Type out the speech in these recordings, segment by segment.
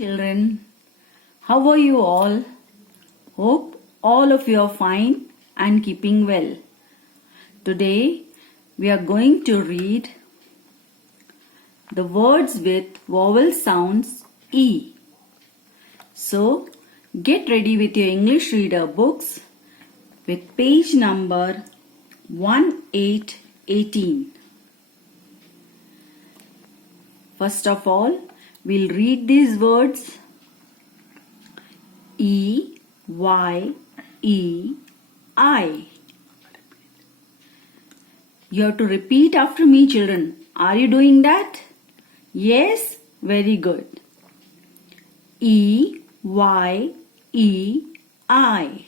children. How are you all? Hope all of you are fine and keeping well. Today we are going to read the words with vowel sounds E. So get ready with your English reader books with page number 1818. First of all, we'll read these words E, Y, E, I. You have to repeat after me, children. Are you doing that? Yes? Very good. E, Y, E, I.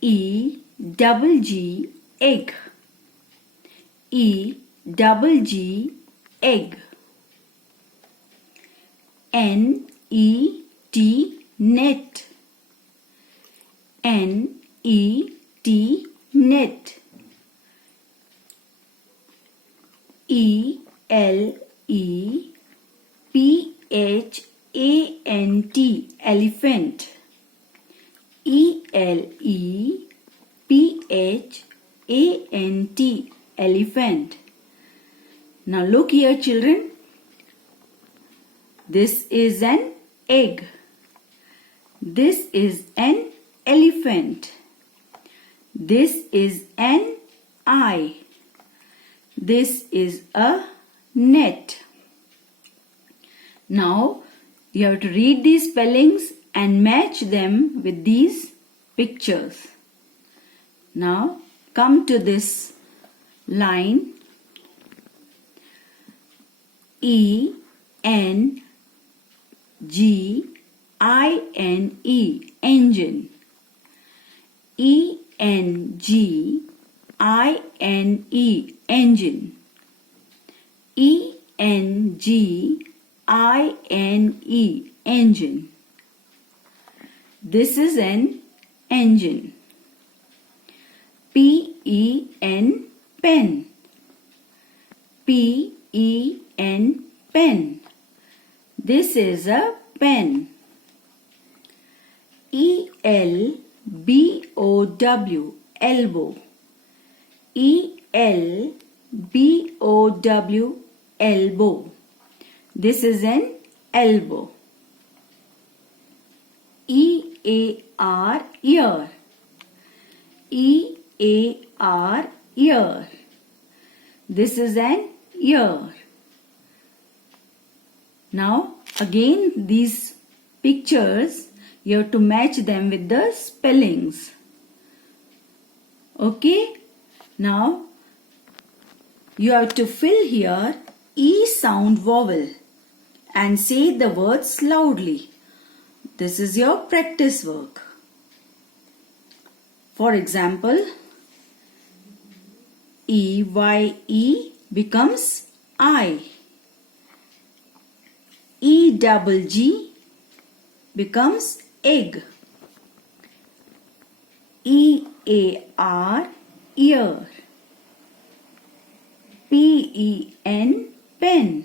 E, double G, egg. E, double G, egg. N-E-T, net. N-E-T, net. E-L-E-P-H-A-N-T, elephant. E-L-E-P-H-A-N-T, elephant. Now look here, children. This is an egg. This is an elephant. This is an eye. This is a net. Now you have to read these spellings and match them with these pictures. Now come to this line. E-N-G-I-N-E, engine. E-N-G-I-N-E, engine. E-N-G-I-N-E, engine. This is an engine. P-E-N, pen. P-E-N, pen. This is a pen. E-L-B-O-W, elbow. E-L-B-O-W, elbow. This is an elbow. E-A-R, ear. E-A-R, ear. This is an ear. Now again these pictures you have to match them with the spellings. Okay? Now you have to fill here E sound vowel and say the words loudly. This is your practice work. For example, E-Y-E becomes I. E-double-G becomes egg. E-A-R, ear. P-E-N, pen.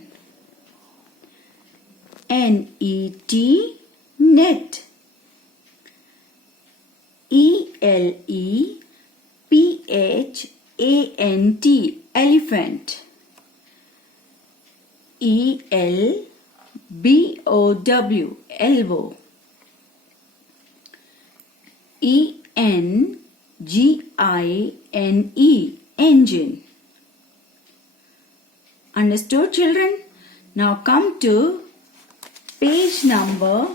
N-E-T, net. E-L-E-P-H-A-N-T, elephant. E-L-B-O-W, elbow. E-N-G-I-N-E, engine. Understood, children? Now come to page number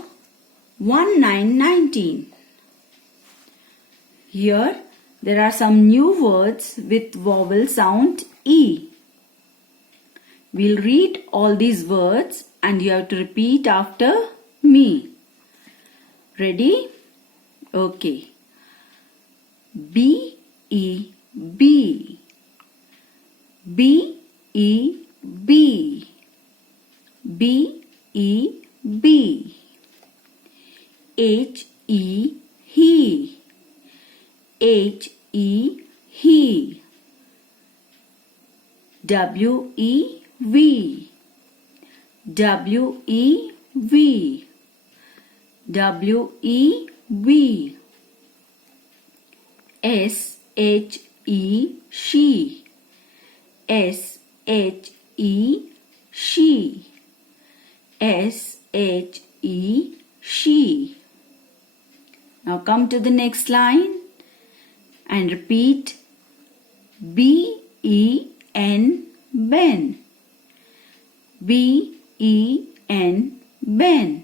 1919. Here there are some new words with vowel sound E. We'll read all these words and you have to repeat after me. Ready? Okay. B-E-B. B-E-B. B-E-B. H-E-he. H-E-he. W-E-V. W-E-V. W-E-V. S-H-E, she. S-H-E, she. S-H-E, she. Now come to the next line and repeat. B-E-N, Ben. B-E-N, Ben.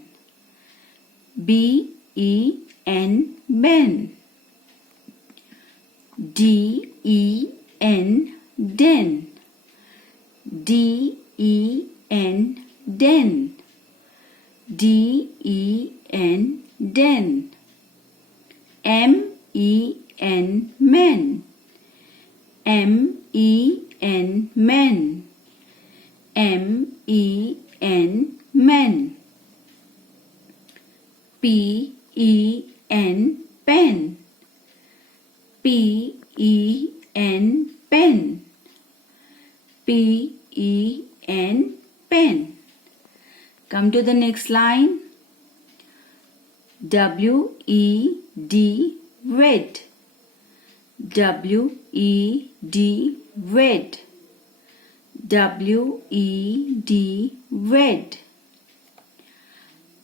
B-E-N, Ben. D-E-N, Den. D-E-N, Den. D-E-N, Den. M-E-N, men. M-E-N, men. M-E-N, men. P-E-N, pen. P-E-N, pen. P-E-N, pen. Come to the next line. W-E-D, wed. W-E-D, wed. W-E-D, wed.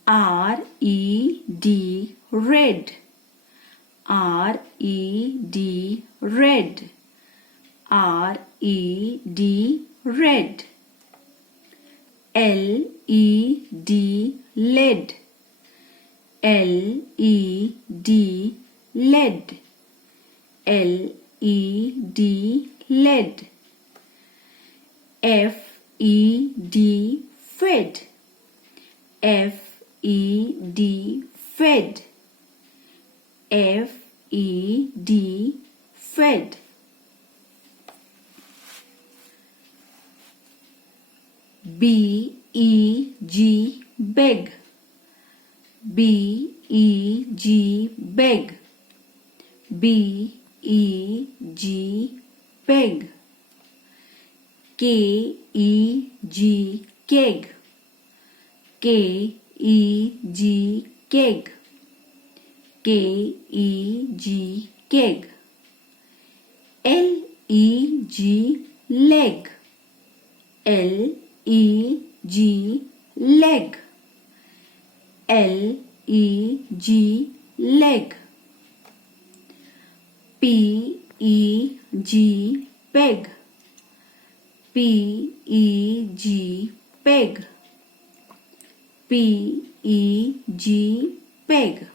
R-E-D, red. R-E-D, red. R-E-D, red. L-E-D, lead. L-E-D, lead. L-E-D, lead. F-E-D, fed. F-E-D, fed. F-E-D, fed. B-E-G, beg. B-E-G, beg. B-E-G, beg. K-E-G, keg. K-E-G, keg. K-E-G, keg. L-E-G, leg. L-E-G, leg. L-E-G, leg. P-E-G, peg. P-E-G, peg. P-E-G, peg.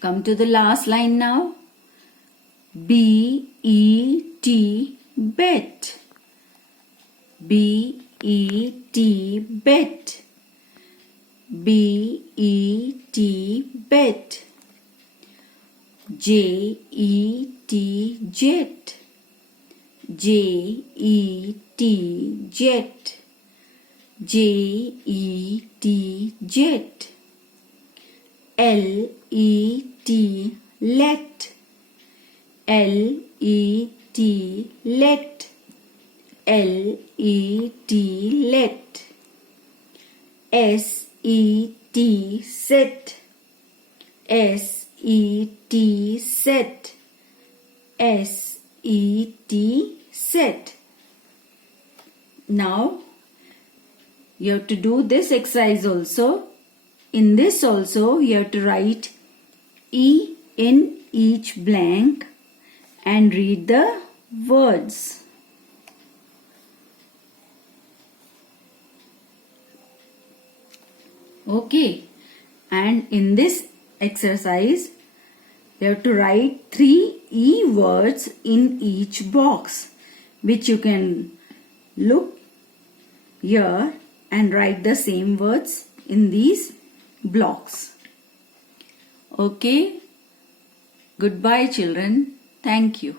Come to the last line now. B-E-T, bet. B-E-T, bet. B-E-T, bet. J-E-T, jet. J-E-T, jet. J-E-T, jet. L-E-T, let. L-E-T, let. L-E-T, let. S-E-T, set. S-E-T, set. S-E-T, set. Now, you have to do this exercise also. In this also, you have to write E in each blank and read the words. Okay, and in this exercise, you have to write 3 E words in each box, which you can look here and write the same words in these blocks. Okay, goodbye children. Thank you.